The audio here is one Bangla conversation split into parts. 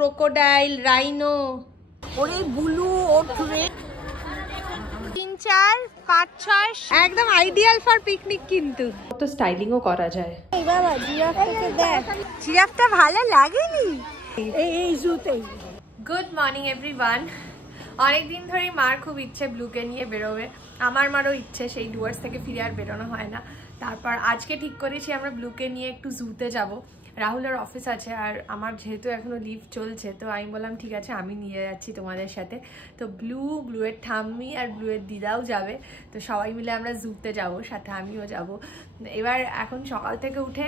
ক্রোকোডাইল, রাইনো, ওরে ব্লু ওঠরে 3, 4, 5, 6 একদম আইডিয়াল ফর পিকনিক। কিন্তু কত স্টাইলিংও করা যায়। এই বাবা জিরাফটাকে দেখ, জিরাফটা ভালো লাগেনি এই জুতেই। Good morning everyone. অনেকদিন ধরেই মার খুব ইচ্ছে ব্লুকে নিয়ে বেরোবে, মারও ইচ্ছে, সেই ডুয়ার্স থেকে ফিরে আর বেরোনো হয় না। তারপর আজকে ঠিক করেছি আমরা ব্লুকে নিয়ে একটু জুতে যাব। রাহুলের অফিস আছে আর আমার যেহেতু এখনো লিভ চলছে, তো আমি বললাম ঠিক আছে আমি নিয়ে যাচ্ছি তোমাদের সাথে। তো ব্লুয়ের ঠাম্মি আর ব্লুয়ের দিদাও যাবে, তো সবাই মিলে আমরা জুতে যাব, সাথে আমিও যাব। এবার এখন সকাল থেকে উঠে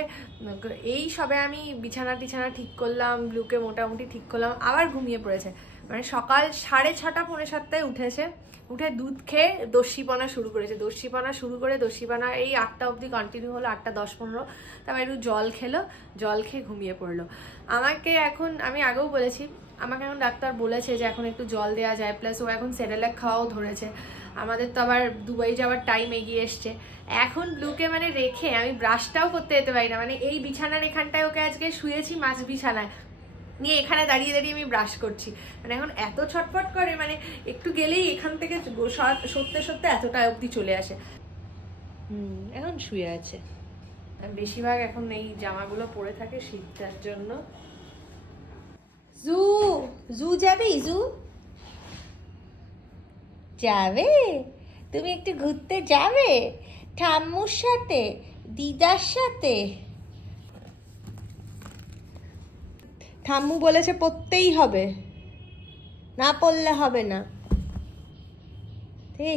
এই সবে আমি বিছানা ঠিক করলাম, ব্লুকে মোটামুটি ঠিক করলাম, আবার ঘুমিয়ে পড়েছে। মানে সকাল 6:30 পৌনে 7টায় উঠেছে, উঠে দুধ খেয়ে দস্যিপনা শুরু করেছে। দস্যিপনা এই 8টা অবধি কন্টিনিউ হলো, 8টা 10-15। তারপর একটু জল খেয়ে ঘুমিয়ে পড়লো। আমাকে এখন, আমি আগেও বলেছি, আমাকে এখন ডাক্তার বলেছে যে এখন একটু জল দেওয়া যায়, প্লাস ও এখন সেরেল্যাক খাওয়াও ধরেছে। আমাদের তো আবার দুবাই যাওয়ার টাইম এগিয়ে এসছে। এখন ব্লুকে মানে রেখে আমি ব্রাশটাও করতে যেতে পারি না। মানে এই বিছানার এখানটায় ওকে আজকে শুয়েছি, মাছ বিছানায় নিয়ে এখানে দাঁড়িয়ে আমি ব্রাশ করছি। মানে এখন এত ছটফট করে, মানে একটু গেলেই এখান থেকে সত্যি এতটা অবধি চলে আসে। এখন শুয়ে আছে। বেশিরভাগ এখন এই জামাগুলো পরে থাকে শীতটার জন্য। জু যাবে তুমি একটু ঘুরতে যাবে ঠাম্মুর সাথে, দিদার সাথে? ঠাম্মু বলেছে পড়তেই হবে, না পড়লে হবে না।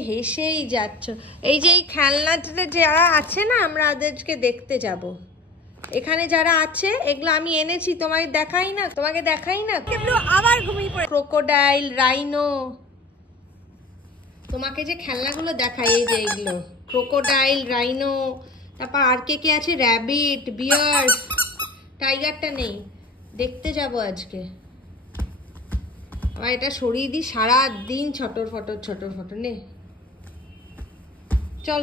হেসেই যাচ্ছ। এই যে এই খেলনাটা যারা আছে না, আমরা ওদেরকে দেখতে যাব। এখানে যারা আছে এগুলো আমি এনেছি, তোমাকে দেখাই না আবার ঘুমিয়ে পড়ে। ক্রোকোডাইল, রাইনো, তোমাকে যে খেলনাগুলো দেখাই, এই যে এগুলো ক্রোকোডাইল, রাইনো, তারপর আর কে আছে, র্যাবিট, বিয়ার, টাইগারটা নেই, দেখতে যাব আজকে। আমার এটা সরিয়ে দিই, সারাদিন ছটর ফটর নে, চল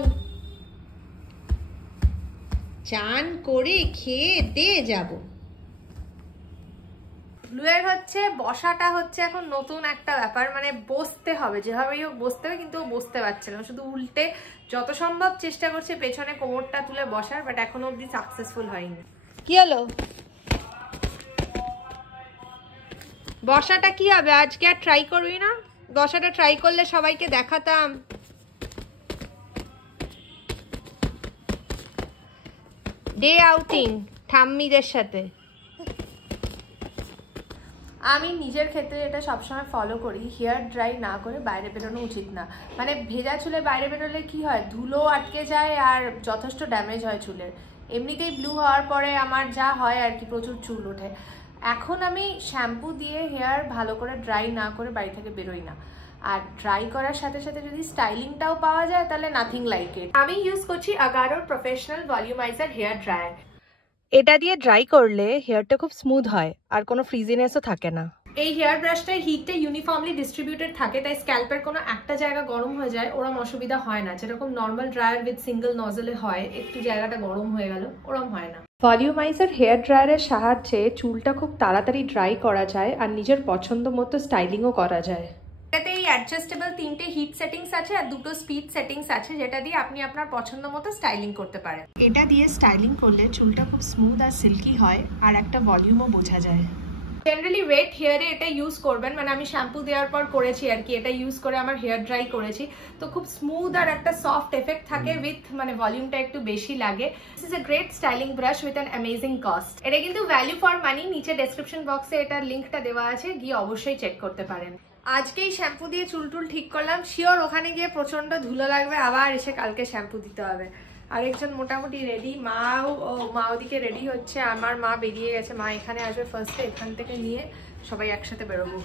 চান করে খেয়ে দিয়ে যাব। ব্লুয়ের হচ্ছে বসাটা হচ্ছে এখন নতুন একটা ব্যাপার, মানে বসতে হবে, যেভাবেই হোক বসতে হবে, কিন্তু ও বসতে পারছে না, শুধু উল্টে যত সম্ভব চেষ্টা করছে পেছনে কোমরটা তুলে বসার, বাট এখনো অব্দি সাকসেসফুল হয়নি। কি হলো বসাটা? কি হবে আজকে? আর ট্রাই করবি না? বসাটা ট্রাই করলে সবাইকে দেখাতাম। ডে আউটিং ঠাম্মিদের সাথে। আমি নিজের ক্ষেত্রে এটা সবসময় ফলো করি, হেয়ার ড্রাই না করে বাইরে বেরোনো উচিত না। মানে ভেজা চুলে বাইরে বেরোলে কি হয়, ধুলো আটকে যায় আর যথেষ্ট ড্যামেজ হয় চুলের। এমনিতেই ব্লু হওয়ার পরে আমার যা হয় আর কি, প্রচুর চুল ওঠে। এখন আমি শ্যাম্পু দিয়ে হেয়ার ভালো করে ড্রাই না করে বাড়ি থেকে বেরোই না। আর ড্রাই করার সাথে সাথে যদি স্টাইলিংটাও পাওয়া যায় তাহলে নাথিং লাইক ইট। আমি ইউজ করছি আগারোর প্রফেশনাল ভলিউমাইজার হেয়ার ড্রায়ার। এটা দিয়ে ড্রাই করলে হেয়ারটা খুব স্মুথ হয় আর কোনো ফ্রিজিনেসও থাকে না। এই হেয়ার ব্রাশটার হিটটা ইউনিফর্মলি ডিস্ট্রিবিউটেড থাকে, তাই স্ক্যাল্পের কোনো একটা জায়গা গরম হয়ে যায় ওরম অসুবিধা হয় না। যেরকম নর্মাল ড্রায়ার উইথ সিঙ্গেল নজলে হয়, একটু জায়গাটা গরম হয়ে গেল, ওরম হয় না। ভলিউমাইজার হেয়ার ড্রায়ারের সাহায্যে চুলটা খুব তাড়াতাড়ি ড্রাই করা যায় আর নিজের পছন্দ মতো স্টাইলিংও করা যায়। এটাতে এই অ্যাডজাস্টেবল 3টে হিট সেটিংস আছে আর 2টো স্পিড সেটিংস আছে, যেটা দিয়ে আপনি আপনার পছন্দ মতো স্টাইলিং করতে পারেন। এটা দিয়ে স্টাইলিং করলে চুলটা খুব স্মুথ আর সিল্কি হয় আর একটা ভলিউমও বোঝা যায়। জেনারেলি ওয়েট হেয়ারে এটা ইউজ করবেন, মানে আমি শ্যাম্পু দেওয়ার পর করেছি আর কি, এটা ইউজ করে আমার হেয়ার ড্রাই করেছি, তো খুব স্মুথ আর একটা সফট এফেক্ট থাকে উইথ মানে ভলিউমটা একটু বেশি লাগে। This is a great styling brush with an amazing cost. এটা কিন্তু ভ্যালু ফর মানি। নিচে ডেসক্রিপশন বক্সে এটার লিঙ্কটা দেওয়া আছে, গিয়ে অবশ্যই চেক করতে পারেন। আজকেই শ্যাম্পু দিয়ে চুল ঠিক করলাম, শিওর ওখানে গিয়ে প্রচন্ড ধুলো লাগবে, আবার এসে কালকে শ্যাম্পু দিতে হবে। আরেকজন মোটামুটি রেডি, মা ওদিকে রেডি হচ্ছে, আমার মা বেরিয়ে গেছে, মা এখানে আসবে ফার্স্টে, এখান থেকে নিয়ে সবাই একসাথে বেরোবো।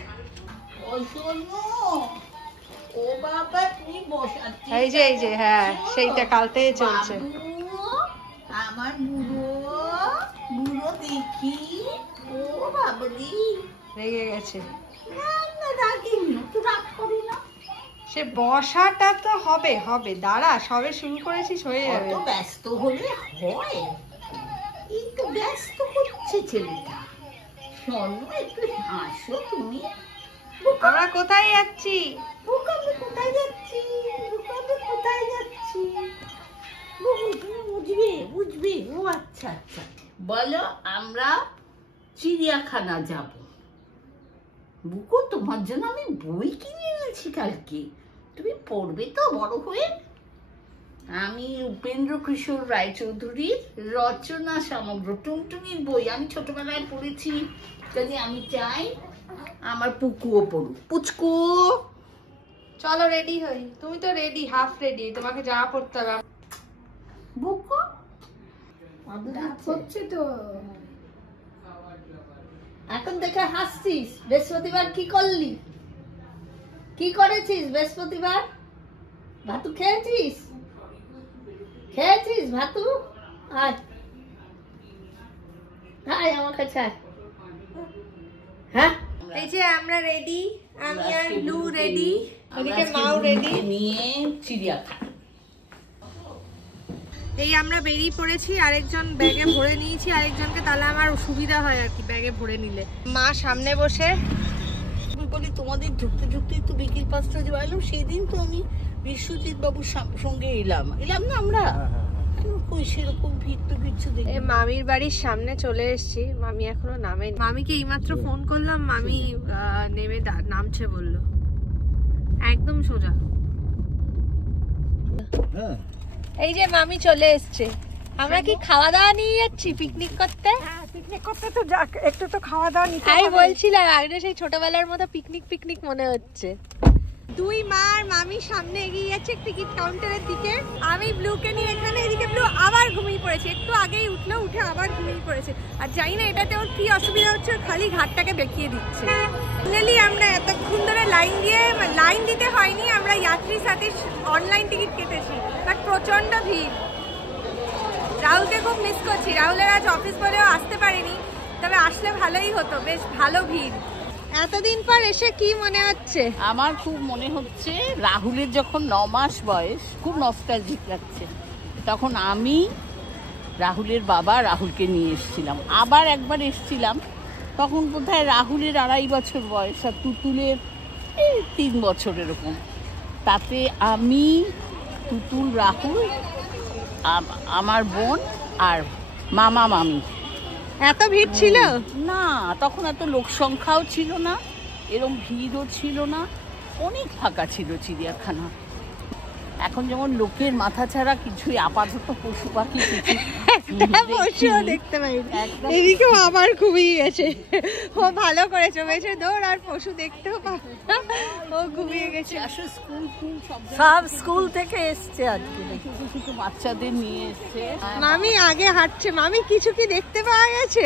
এই যে হ্যাঁ, সেইটা কালতে চলছে। আমার বুড়ো দেখি, ও বাবলি রেগে গেছে। সে বসাটা তো হবে দাঁড়া, সবে শুরু করেছিস, হয়ে যাবে। ব্যস্ত হলে হয়, এই তো ব্যস্ত হচ্ছে ছেলেটা। চলো একটু হাসো তুমি। আমরা কোথায় যাচ্ছি? আমি কোথায় যাচ্ছি? আমি কোথায় যাচ্ছি? বুঝবে বুঝবে। ও আচ্ছা আচ্ছা, বলো আমরা চিড়িয়াখানা যাব। বুকু, তোমার জন্য আমি বই কিনে এনেছি কালকে, তুমি পড়বে তো বড় হয়ে? আমি উপেন্দ্র কিশোর রায়চৌধুরীর রচনা সমগ্র টুনটুনির বই আমি ছোটবেলায় পড়েছি, কাজে আমি চাই আমার পুকুও পড়ুক। পুচকু, চলো রেডি হই। তুমি তো রেডি, হাফ রেডি, তোমাকে জামা পড়তে হবে। বুকু হচ্ছে তো। এখন দেখে হাসছিস? বৃহস্পতিবার কি করলি? কি করেছিস বৃহস্পতিবার? ভাতু খেয়েছিস? খেয়েছিস ভাতু? আয় আয় আমার কাছে আয়। হ্যাঁ, এই যে আমরা রেডি, আমি আর ব্লু রেডি, এদিকে মাও রেডি নিয়ে চিড়িয়াখানা। এই আমরা বেরিয়ে পড়েছি, আরেকজন ব্যাগে ভরে নিয়েছি আরেকজনকে, তাহলে আমার সুবিধা হয় আর কি ব্যাগে ভরে নিলে। মা সামনে বসে। আমি বলি তোমাদের ঢুকতে ঢুকতে তো বিকেল 5টা যে এলাম, সেদিন তো আমি বিশ্বজিৎ বাবুর সঙ্গে এলাম না আমরা? কই সেরকম ভিড় তো কিছু দেখি। মামির বাড়ির সামনে চলে এসেছি, মামি এখনো নামেনি। মামিকে এইমাত্র ফোন করলাম, মামি নেমে নামছে বললো, একদম সোজা। এই যে মামি চলে এসছে। আমরা কি খাওয়া দাওয়া নিয়ে যাচ্ছি পিকনিক করতে? পিকনিক করতে তো একটু তো খাওয়া দাওয়া নিতে আমি বলছিলাম আগে সেই ছোটবেলার মতো পিকনিক পিকনিক মনে হচ্ছে। দুই মা আর মামি সামনে এগিয়ে যাচ্ছে টিকিট কাউন্টারের দিকে, আমি ব্লুকে নিয়ে এখানে, এদিকে ব্লু আবার ঘুমিয়ে পড়েছে, একটু আগেই উঠলো, উঠে আবার ঘুমিয়ে পড়েছে। আর জানি না এটাতে ওর কি অসুবিধা হচ্ছে, খালি ঘাটটাকে বেঁকিয়ে দিচ্ছে। ফাইনালি আমরা এতক্ষণ ধরে লাইন দিতে হয়নি, আমরা যাত্রীর সাথে অনলাইন টিকিট কেটেছি, বাট প্রচন্ড ভিড়। রাহুলকে খুব মিস করছি, রাহুলের আজ অফিস বলেও আসতে পারেনি, তবে আসলে ভালোই হতো, বেশ ভালো ভিড়। এতদিন পর এসে কি মনে হচ্ছে? আমার খুব মনে হচ্ছে রাহুলের যখন 9 মাস বয়স, খুব নস্টালজিক লাগছে। তখন আমি রাহুলের বাবা রাহুলকে নিয়ে এসেছিলাম, আবার একবার এসেছিলাম, তখন বোধহয় রাহুলের 2.5 বছর বয়স আর তুতুলের 3 বছর এরকম। তাতে আমি, তুতুল, রাহুল, আমার বোন আর মামা মামি। এত ভিড় ছিল না, তখন এত লোক সংখ্যাও ছিল না, এরকম ভিড়ও ছিল না, অনেক ফাঁকা ছিল চিড়িয়াখানা। এখন যেমন লোকের মাথা ছাড়া কিছুই, আপাতত পশু পাখি কিছু পশুও দেখতে পাই। এদিকেও আবার ঘুমিয়ে গেছে, ও ভালো করেছে, বেশি দৌড় আর পশু দেখতেও পাবে, ও ঘুমিয়ে গেছে। আসলে সব স্কুল থেকে এসছে আজকে, ছোট বাচ্চাদের নিয়ে এসছে। মামি আগে হাঁটছে, মামি কিছু কি দেখতে পাওয়া গেছে?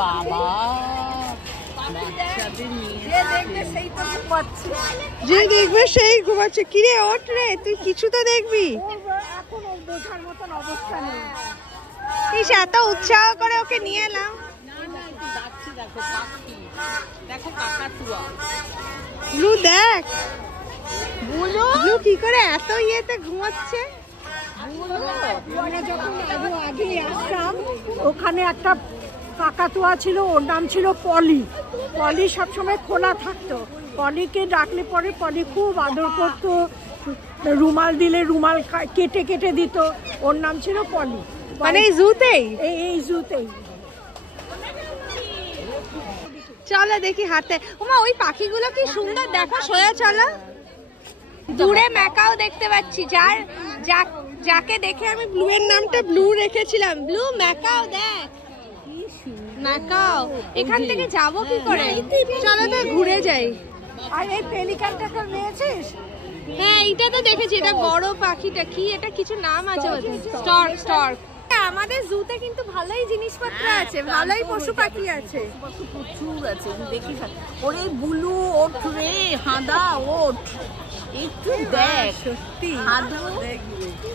বাবা, বাচ্চাদের নিয়ে যে দেখবে সেই ঘুমাচ্ছে। কিরে ওঠ রে, তুই কিছু তো দেখবি। ইস, এত উৎসাহ করে ওকে নিয়ে এলাম। দেখো কাকাতুয়া, ব্লু দেখ, ব্লু কি করে এত ইয়েতে ঘুমাচ্ছে। আগে আসতাম, ওখানে একটা কাকাতুয়া ছিল, ওর নাম ছিল পলি। পলি সবসময় খোলা থাকতো, পলিকে ডাকলে পরে পলি খুব আদর করতো, রুমাল দিলে রুমাল কেটে কেটে দিত, ওর নাম ছিল পলি। মানে এই জুতেই? এই জুতেই। চলো দেখি হাতে। ওমা, ওই পাখিগুলো কি সুন্দর, দেখো সোয়া চলো। দূরে ম্যাকাও দেখতে পাচ্ছি, যাকে দেখে আমি ব্লু এর নামটা ব্লু রেখেছিলাম। ব্লু, ম্যাকাও দেখ, ম্যাকাও। এখান থেকে যাবো কি করে? চলো তো ঘুরে যাই। আর এই পেলিকানটাকে নিয়েছিস? হ্যাঁ, এটা তো দেখেছি, এটা বড় পাখিটা কি, এটা কিছু নাম আছে, স্টর্ক। আমাদের জুতে কিন্তু ভালোই জিনিসপত্র আছে, ভালোই পশু পাখি আছে, প্রচুর আছে। দেখিস ওরে বুলু, ওঠ রে হাঁদা, ওঠ একটু দেখ। সত্যি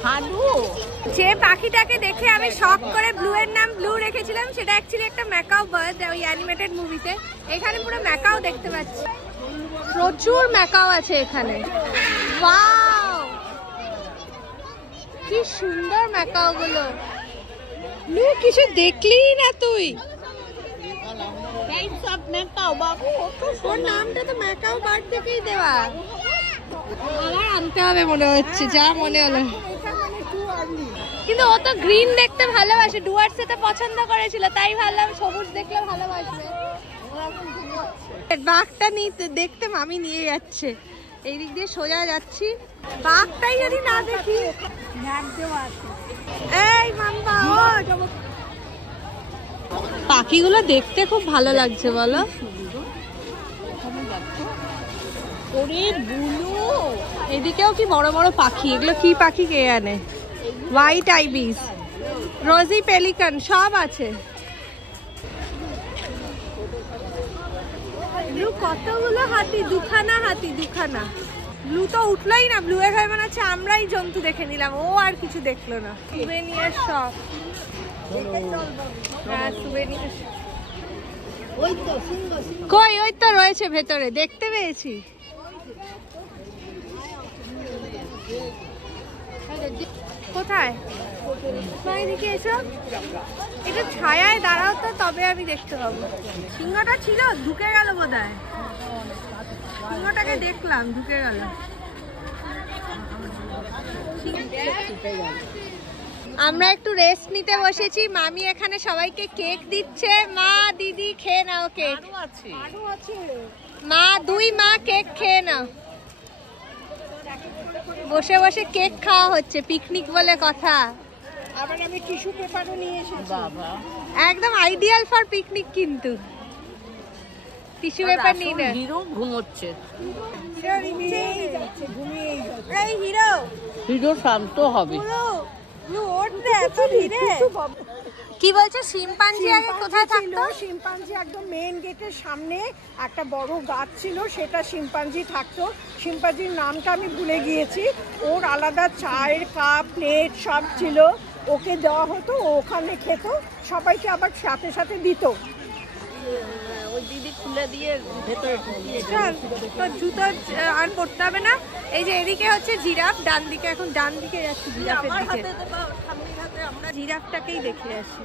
হাঁদু। যে পাখিটাকে দেখে আমি শক করে ব্লু এর নাম ব্লু রেখেছিলাম, সেটা অ্যাকচুয়ালি একটা ম্যাকাও বার্ড, ওই অ্যানিমেটেড মুভিতে। এখানে পুরো ম্যাকাও দেখতে পাচ্ছি, প্রচুর ম্যাকাও আছে এখানে। ওয়াও, কি সুন্দর ম্যাকাও গুলো। কিছু দেখলি না তুই? ওর নামটা তো ম্যাকাও বার্ড থেকেই দেওয়া। আমার আনতে হবে মনে হচ্ছে, যা মনে হলো। কিন্তু ও তো গ্রিন দেখতে ভালোবাসে, ডুয়ার্স তো পছন্দ করেছিল, তাই ভাবলাম সবুজ দেখলে ভালোবাসবে। বাঘটা নিতে দেখতে মামি নিয়ে যাচ্ছে, এই দিক দিয়ে সোজা যাচ্ছি। বাঘটাই যদি না দেখি। এই মাম্মা, পাখিগুলো দেখতে খুব ভালো লাগছে বলো। এদিকেও কি বড় বড় পাখি, এগুলো কি পাখি কে জানে? হোয়াইট আইবিস, রোজি পেলিকান সব আছে। ব্লু কতগুলো হাতি, দুখানা হাতি, দুখানা। ব্লু তো উঠলোই না, ব্লু এর হয় মনে হচ্ছে আমরাই জন্তু দেখে নিলাম, ও আর কিছু দেখলো না। সুভেনিয়ার শপ, হ্যাঁ সুভেনিয়ার। কই? ওই তো রয়েছে ভেতরে, দেখতে পেয়েছি। কোথায়? এদিকে এসো, এটা ছায়ায় দাঁড়াও তো, তবে আমি দেখতে পাবো। সিংহটা ছিল, ঢুকে গেল বোধহয়। সিংহটাকে দেখলাম, ঢুকে গেল। আমরা একটু রেস্ট নিতে বসেছি। মামি এখানে সবাইকে কেক দিচ্ছে। মা, দিদি খেয়ে নাও কেক। মা, দুই মা কেক খেয়ে নাও। বসে বসে কেক খাওয়া হচ্ছে, পিকনিক বলে কথা। আবার আমি টিস্যু পেপারও নিয়ে এসেছি। বাবা, একদম আইডিয়াল ফর পিকনিক। কিন্তু টিস্যু পেপার নিয়ে না। হিরো ঘুমোচ্ছে। এই হিরো, হিরো শান্ত হবে। কি বলছে? শিম্পাঞ্জি আগে কোথায় থাকতো? শিম্পাঞ্জি একদম মেইন গেটের সামনে একটা বড় গাছ ছিল, সেটা শিম্পাঞ্জি থাকতো। শিম্পাঞ্জির নামটা আমি ভুলে গিয়েছি। ওর আলাদা চায়ের কাপ, প্লেট সব ছিল, ওকে দেওয়া হতো, ও ওখানে খেত, সবাইকে আবার সাথে সাথে দিত। ওই দিদি খুলে দিয়ে ভেতরে তোর জুতো আর পড়তে হবে না। এই যে এদিকে হচ্ছে জিরাফ, ডান দিকে, এখন ডান দিকে যাচ্ছি জিরাফের দিকে। আমরা জিরাফটাকেই দেখে আসি।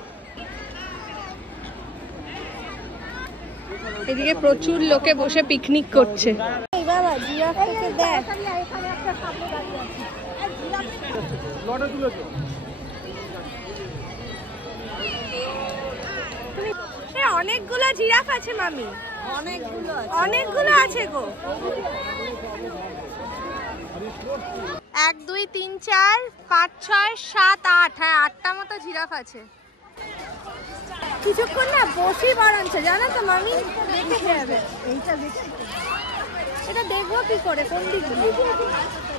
এদিকে প্রচুর লোকে বসে পিকনিক করছে। এই বাবা, জিরাফটাকে দেখ। অনেকগুলো জিরাফ আছে মামি, অনেকগুলো আছে গো। 1 2 3 4 5 6 7 8, হ্যাঁ 8টা মতো জিরাফ আছে। কিছুক্ষণ না বসি বাড়াচ্ছে, জানো তো মামি। দেখে যাবে এইটা, এটা দেখবো কি করে, কোন দিক দিয়ে?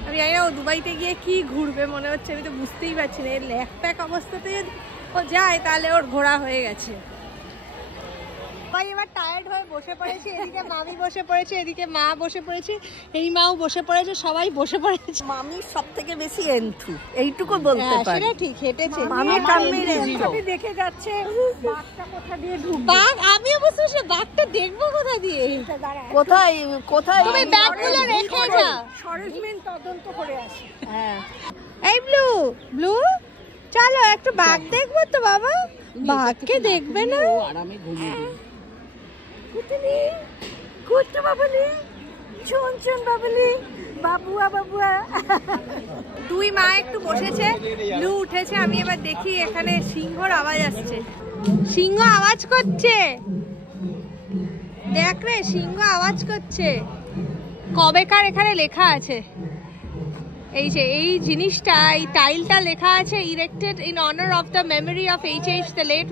আমি জানি না ও দুবাইতে গিয়ে কি ঘুরবে মনে হচ্ছে, আমি তো বুঝতেই পারছি না। এর ল্যাক প্যাক অবস্থাতে ও যায় তাহলে ওর ঘোরা হয়ে গেছে। সবাই এবার টায়ার্ড হয়ে বসে পড়েছে। এদিকে মামি বসে পড়েছে, এদিকে মা বসে পড়েছে, এই মাও বসে পড়েছে, সবাই বসে পড়েছে। মামি সব থেকে বেশি এন্থু, এইটুকু বলতে পারি। সেটা ঠিক, হেঁটেছে। মামি দেখে যাচ্ছে বাঘটা কোথা দিয়ে ঢুকবে। বাঘ, আমি অবশ্য সে বাঘটা দেখবো কোথা দিয়ে। কোথায় কোথায় তুমি ব্যাগগুলো রেখে যাও, সরেজমিন তদন্ত করে আসি। হ্যাঁ। এই ব্লু, ব্লু চলো একটু বাঘ দেখবো তো বাবা। বাঘকে দেখবে না? ও আরামে ঘুমিয়ে দিই। কুটনি, কুট্টু বাবুলি, চুন চুন বাবুলি, বাবুয়া বাবুয়া। দুই মা একটু বসেছে, ব্লু উঠেছে। আমি এবার দেখি, এখানে সিংহর আওয়াজ আসছে। সিংহ আওয়াজ করছে, দেখ রে, সিংহ আওয়াজ করছে। কবেকার এখানে লেখা আছে, এই যে এই জিনিসটা, এই টাইলটা লেখা আছে, erected in honour of the memory of H.H. The late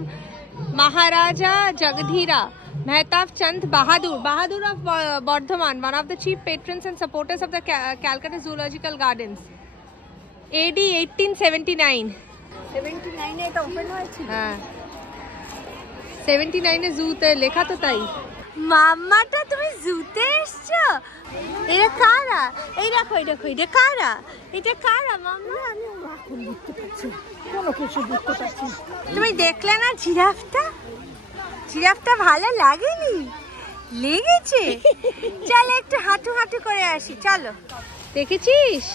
Maharaja জগধীরা Mehtab Chand Bahadur, Bahadur of Bardhaman, one of the chief patrons and supporters of the Calcutta Zoological Gardens. AD 1879. 79 এ এটা ওপেন হয়েছিল। হ্যাঁ 79 এ জুতে লেখা তো তাই। মাম্মাটা তুমি জুতে এসছো? এটা কারা? এই দেখো, এই দেখো, এটা কারা? এটা কারা মাম্মা? আমি এখন বুঝতে পারছি, কোনো কিছু বুঝতে পারছি। তুমি দেখলে না জিরাফটা? জিরাফটা ভালো লাগেনি? লেগেছে। চলো একটু হাঁটু হাঁটু করে আসি, চলো। দেখেছিস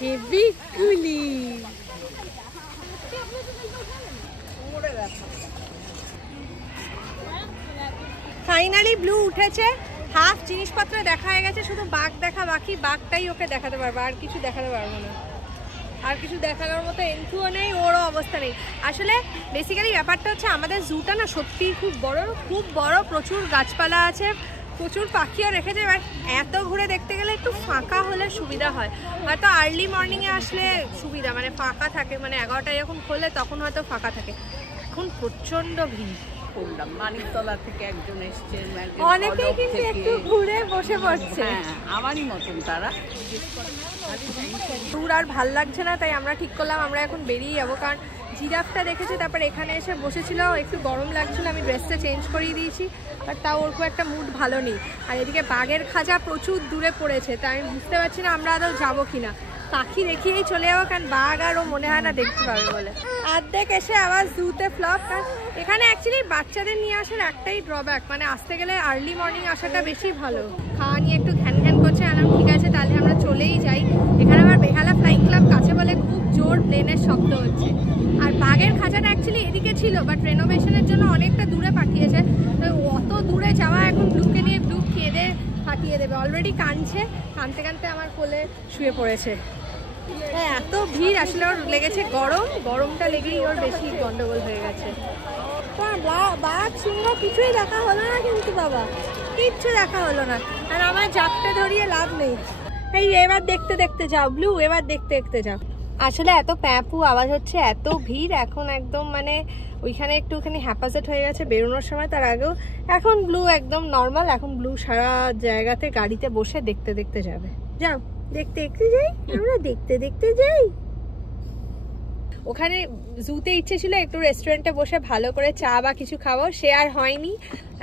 হেভি কুলি। ফাইনালি ব্লু উঠেছে, হাফ জিনিসপত্র দেখা হয়ে গেছে, শুধু বাঘ দেখা বাকি। বাঘটাই ওকে দেখাতে পারবো, আর কিছু দেখাতে পারবো না। আর কিছু দেখানোর মতো এন্থুও নেই, ওরও অবস্থা নেই। আসলে বেসিক্যালি ব্যাপারটা হচ্ছে আমাদের জুটা না সত্যিই খুব বড়, প্রচুর গাছপালা আছে, প্রচুর পাখিও রেখেছে। বাট এত ঘুরে দেখতে গেলে একটু ফাঁকা হলে সুবিধা হয়। হয়তো আর্লি মর্নিংয়ে আসলে সুবিধা, মানে ফাঁকা থাকে, মানে 11টায় যখন খোলে তখন হয়তো ফাঁকা থাকে। এখন প্রচণ্ড ভিড়। করলাম মানিকতলা থেকে একজন এসছেন, অনেকেই কিন্তু একটু ঘুরে বসে পড়ছে, আমারই মতন তারা। দূর আর ভাল লাগছে না, তাই আমরা ঠিক করলাম আমরা এখন বেরিয়ে যাবো। কারণ জিরাফটা দেখেছি, তারপর এখানে এসে বসেছিল, একটু গরম লাগছিল, আমি ড্রেসটা চেঞ্জ করিয়ে দিয়েছি, বাট তাও ওর খুব একটা মুড ভালো নেই। আর এদিকে বাঘের খাঁচা প্রচুর দূরে পড়েছে, তাই আমি বুঝতে পারছি না আমরা আদৌ যাবো কিনা। পাখি দেখিয়েই চলে যাবো, কারণ বাঘ আর ও মনে হয় না দেখতে পাবে বলে। অর্ধেক এসে আবার জুতে ফ্লপ। কারণ এখানে অ্যাকচুয়ালি বাচ্চাদের নিয়ে আসার একটাই ড্রব্যাক, মানে আসতে গেলে আর্লি মর্নিং আসাটা বেশি ভালো। খাওয়া নিয়ে একটু ঘ্যান ঘ্যান করছে, আলাম ঠিক আছে তাহলে আমরা চলেই যাই। এখানে আবার বেহালা ফ্লাইং ক্লাব কাছে বলে খুব জোর প্লেনের শব্দ হচ্ছে। আর বাঘের খাঁচাটা অ্যাকচুয়ালি এদিকে ছিল, বাট রেনোভেশনের জন্য অনেকটা দূরে পাঠিয়েছে। তো অত দূরে যাওয়া, এখন ব্লুকে নিয়ে ব্লু খেয়ে পাঠিয়ে দেবে। অলরেডি কাঁদছে, কাঁদতে কাঁদতে আমার কোলে শুয়ে পড়েছে। হ্যাঁ, এত ভিড়, আসলে ওর লেগেছে গরমটা লেগেই ওর বেশি গন্ডগোল হয়ে গেছে। বাঘ সিংহ কিছুই দেখা হলো না, কিন্তু বাবা কিচ্ছু দেখা হলো না। আর আমার জাপটা ধরিয়ে লাভ নেই। এই এবার দেখতে দেখতে যাও ব্লু, এবার দেখতে দেখতে যাও। আসলে এত প্যাপু আওয়াজ হচ্ছে, এত ভিড়, এখন একদম মানে ওইখানে একটুখানি হ্যাপাসেট হয়ে গেছে বেরোনোর সময়, তার আগেও। এখন ব্লু একদম নর্মাল, এখন ব্লু সারা জায়গাতে গাড়িতে বসে দেখতে দেখতে যাবে। যাও দেখতে দেখতে যাই, আমরা দেখতে দেখতে যাই। ওখানে জুতে ইচ্ছে ছিল একটু রেস্টুরেন্টে বসে ভালো করে চা বা কিছু খাবো, সে আর হয়নি।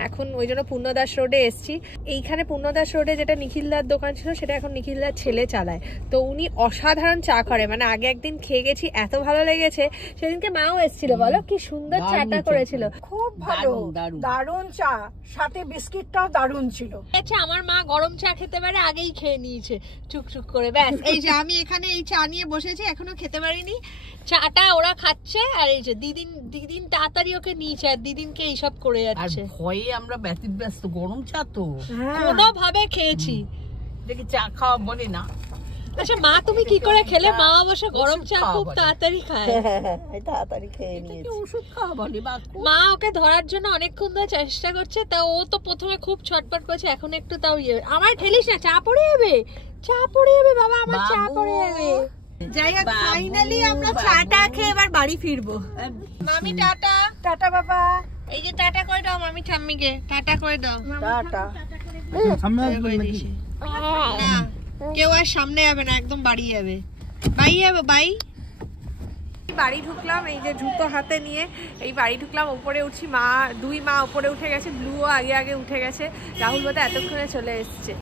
এখন ওই জন্য পূর্ণদাস রোডে এসছি। এইখানে পূর্ণদাস রোডে যেটা নিখিলদার দোকান ছিল, সেটা এখন নিখিলদার ছেলে চালায়। তো উনি অসাধারণ চা করে, মানে আগে একদিন খেয়ে গেছি, এত ভালো লেগেছে। সেদিনকে মাও এসেছিল, বলো কি সুন্দর চাটা করেছিল, খুব ভালো, দারুণ চা, সাথে বিস্কিটটাও দারুণ ছিল। আচ্ছা, আমার মা গরম চা খেতে পারে, আগেই খেয়ে নিয়েছে চুকচুক করে, ব্যাস। এই যে আমি এখানে এই চা নিয়ে বসেছি, এখনো খেতে পারিনি। চাটা ওরা খাচ্ছে, আর এই যে দিদিন তাড়াতাড়ি ওকে নিয়েছে, আর দিদিনকে এইসব করে যাচ্ছে। ভয়ে আমরা ব্যতিব্যস্ত, গরম চা তো কোনোভাবে খেয়েছি। দেখি চা খাওয়া বলে না। আচ্ছা মা, তুমি কি করে খেলে? মা অবশ্য গরম চা খুব তাড়াতাড়ি খায়, তাড়াতাড়ি খেয়ে নিয়েছি। ওষুধ খাওয়া বলে। মা ওকে ধরার জন্য অনেকক্ষণ ধরে চেষ্টা করছে, তা ও তো প্রথমে খুব ছটপট করছে, এখন একটু তাও আমার ঠেলিস না, চা পড়ে যাবে, চা পড়ে যাবে বাবা, আমার চা পড়ে যাবে। যাই হোক, ফাইনালি আমরা চাটা খেয়ে এবার বাড়ি ফিরবো। মামি টাটা। টাটা বাবা। এই যে টাটা করে দাও মামি ঠাম্মিকে, টাটা করে দাও। টাটা। না, কেউ আর সামনে যাবে না, একদম বাড়ি যাবে। বাই। বাড়ি ঢুকলাম, এই যে জুতো হাতে নিয়ে এই বাড়ি ঢুকলাম। উপরে উঠছি, দুই মা উপরে উঠে গেছে, ব্লুও আগে উঠে গেছে, রাহুল বোধহয় এতক্ষণে চলে এসছে।